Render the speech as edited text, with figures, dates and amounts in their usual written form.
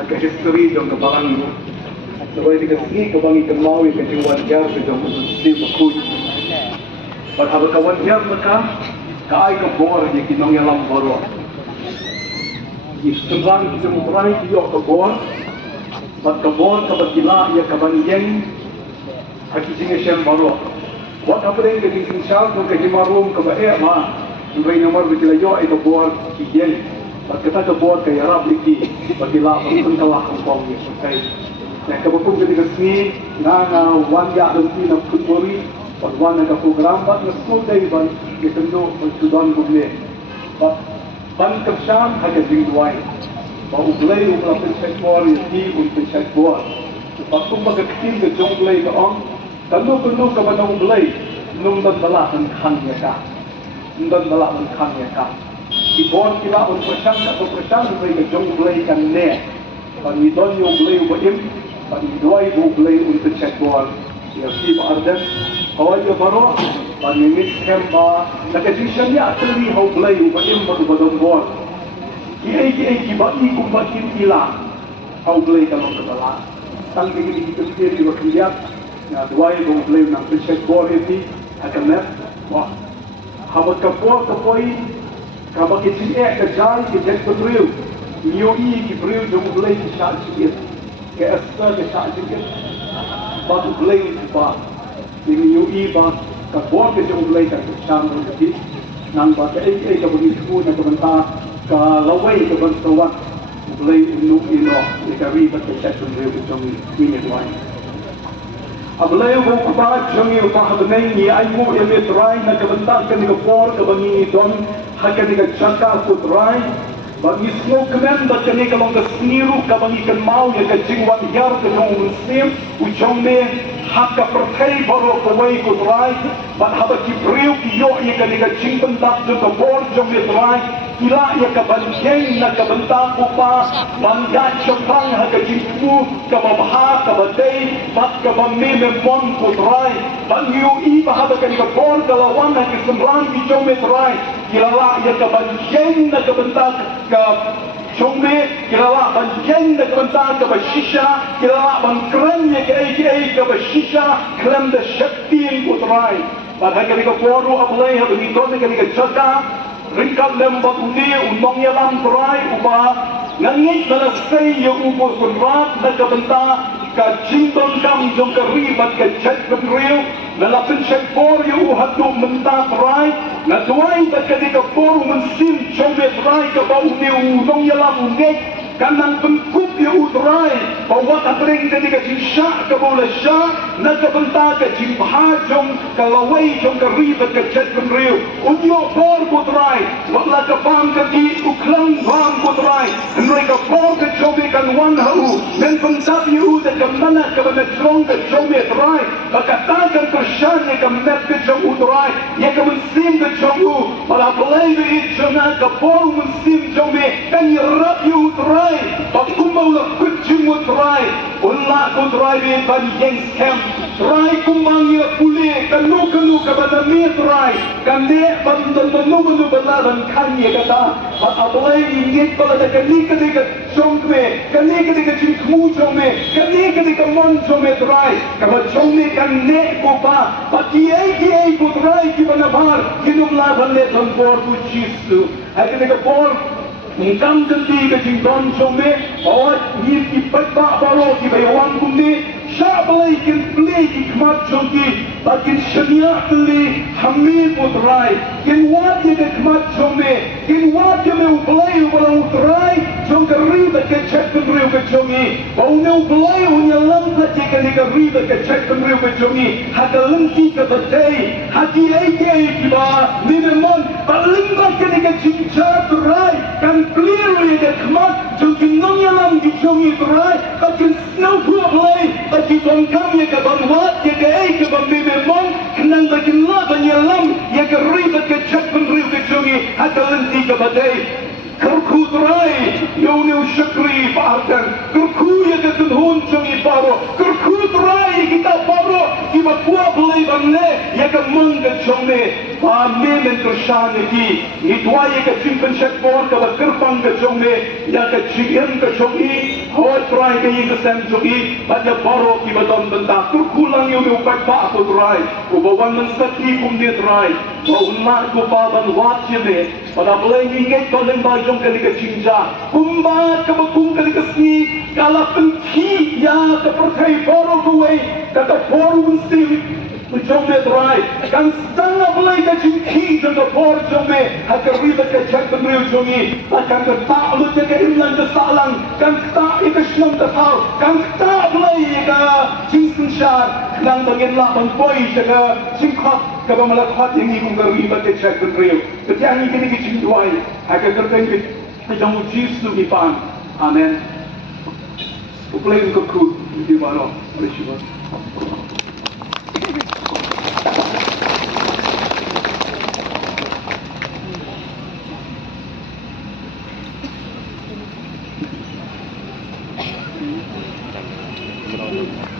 agak history dong kebalang itu. Sebab itu kesini kebangi kemaui kejiwan jar dong mesti berkuj. Pada kawan jar mereka kai kebor je kinong yang lamboro. Istemang kita murai dia kebor. Pada kebor kebetulan ia kebanjeng haki singa siang baro. Buat apa yang kita insal tu kejimarum kebaik mah. Sampai nomor berjelajo itu kebor kijeng. Kita kebor kaya Arab lagi bagi lah pengkalah kampung ni sampai. Nah kebetulan ketika sini nana wanja lagi nak kembali wan nak program buat ngesut dari ban ditenduk Sudan boleh. Ban kerjaan hanya tinggal. Bahu belai untuk pensektor ini untuk pensektor. Waktu mereka kecil ke jonglei ke orang, tentu kepada orang belai nungdan balasan khangnya kah, nungdan balasan khangnya kah. Ibon kita berpesan atau persan mereka jonglei kan ne. Bagi don yang belai berim, bagi dua ibu belai untuk sektor. Ya si berardan, awal je baru, bagi miskem nak decisionnya teri hau belai berim berim bor. Ki bagi kumbatin ilah, hau belai kalau kebalah. Tang kita sendiri bekerja, na dua ibu belai nak sektor ini akan net. Wah, habat kapoi. Kalau kita kerja kita beriu, nyoi kita beriu jom belai kita sikit, ke asal kita sikit, baru belai kita, ini nyoi bah, kalau kita jom belai kita sama sikit, nampak kita beri semua nak bentar, kalau kita bentuan belai untuk ino, kita ribet kita beriu jom ini tuan. Ablay ko kubat jongi utah beneng ni ayu yang metrai nak kebentak ke negor ke bangi don hanya dengan cakap putrai bagi semua kemen berkini kalau ke seniru ke bangi ke mau yang ke jingwan yar ke jong muslim ujong me hak ke pertai baru ke wai putrai bat haba ki priu ki yo yang ke dengan jing bentak ke bor jong metrai kila yang ke banjeng nak ke bentak upa bangga cepang hak ke jingku ke babha ke badai bat ke bamime mon putrai bangi ui bahaba ke bor ke lawan hak ke sembilan ki jong metrai kila yang ke banjeng nak ke bentak ke jongme kila banjeng nak ke bentak ke bashisha kila bangkren yang ke bashisha krem de shakti putrai pada ke boru ablay hak ni kon ke chaka ringkat lembab uni unong yalam putrai uba ngangit dalam say yang ubur kunrat nak ke bentak ke jindon kam jong ke ribat ke chat benriu dalam pencet bor yang uhadu mentak putrai na tuai tak ke boru mensim jongme putrai ke bau ni unong yalam ungek kanang pengkup yang utrai bahawa tak bering ketika jisyak ke bola syak nak ke bentak ke jimpah jong ke lawai jong ke ribat ke chat benriu unyo bor putrai waklah ke bang ke di uklang bang putrai mereka bor ke jombe kan wan hau dan bentak yu dan ke mana ke menjong ke jombe putrai katakan kersan yang ke met ke jom utrai yang ke mensim ke jom u pada pelai di jona ke bor mensim jombe kan yerap yu utrai Bakumau la kucing try, ulah ku try di banjeng scam, try kumang ya pulih, kanu kepada ni try, kande bantuan banu belaran kan ya kata, apalai ingin kalau ada kani ketika jombe, kani ketika jingmu jombe, kani ketika mon jombe try, kalau jombe kan ne kupa, kiai ku try kibana bar, kinum la bande tanpor ku cistu, ketika bor Ngam ganti ke jingdon jombe, awak ni kipat bak baru ki bayawan kumde, syak balai kin play ki kmat jongki, bakin syaniak beli hamil putrai, kin wat ye ke kmat jombe, kin wat ye me ublay ubalang utrai, jong ke riba ke cek penriu ke jongi, bau ne ublay unya lampat ye ke riba ke cek penriu ke jongi, haka lengki ke badai, haki eke kiba, ni memang paling bak ke jingcar turai, kan clear ye ke kmat, jong kinong yalam di jongi turai, bakin snow ublay, bakin bangkam ye ke banwat ye ke bambibe mong, kenang bakin la banyalam ye ke riba ke cek penriu ke jongi, haka lengki ke badai. Kerku terai, yau syukri fahdan, kerku ya ke kunhun jongi paro kurkut rai kita paro ki bakwa boleh bangle ya ke mung ke jongne pa me men tershan ki ni dua ya ke simpen shek bor ke kerpang ke jongne ya ke chigen ke jongi hoi trai ke yin ke sem jongi pada paro ki badon benda kurkulang yo me upat pa ko rai ko bawan men sati kum ni rai ko unma ko pa ban wat ye me pada boleh ingat ko leng ba jong ke ke chinja kumba ke bakum ke ke sni kala penki ya ke perkai paro kuai kata paro muslim jom me rai kan stanga boleh ke chinki jong ke paro jom me hakar riba ke chak penriu jongi akan ke ta lu ke imlan ke salang kan ta ke shlom ke hal kan ta boleh ke chinsin shar nang bagian la ban poi ke chimkhot ke malakhat yang ni kung riba ke chak penriu ketiang ni ke chinduai akan kerten ke jong jisu ni pan amen Upulay ng kakut, hindi ba ano? Marishiba. Thank you.